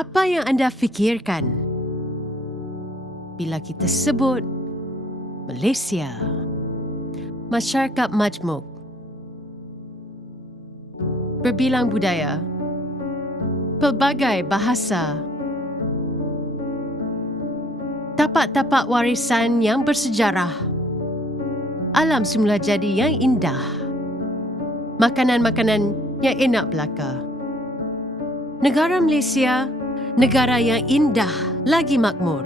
Apa yang anda fikirkan bila kita sebut Malaysia? Masyarakat majmuk, berbilang budaya, pelbagai bahasa, tapak-tapak warisan yang bersejarah, alam semula jadi yang indah, makanan-makanan yang enak belaka. Negara Malaysia, negara yang indah lagi makmur.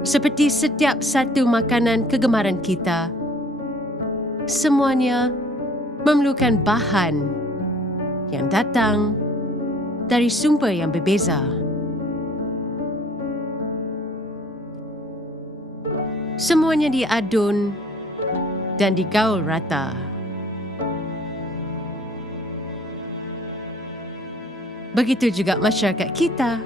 Seperti setiap satu makanan kegemaran kita, semuanya memerlukan bahan yang datang dari sumber yang berbeza. Semuanya diadun dan digaul rata. Begitu juga masyarakat kita.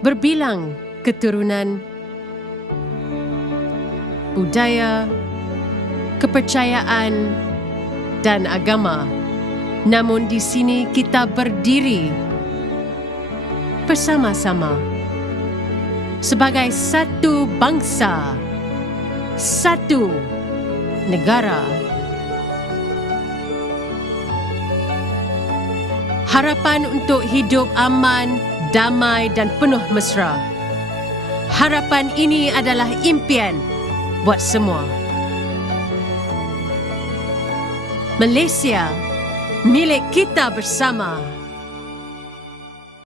Berbilang keturunan, budaya, kepercayaan dan agama, namun di sini kita berdiri bersama-sama sebagai satu bangsa, satu negara. Harapan untuk hidup aman, damai dan penuh mesra. Harapan ini adalah impian buat semua. Malaysia milik kita bersama.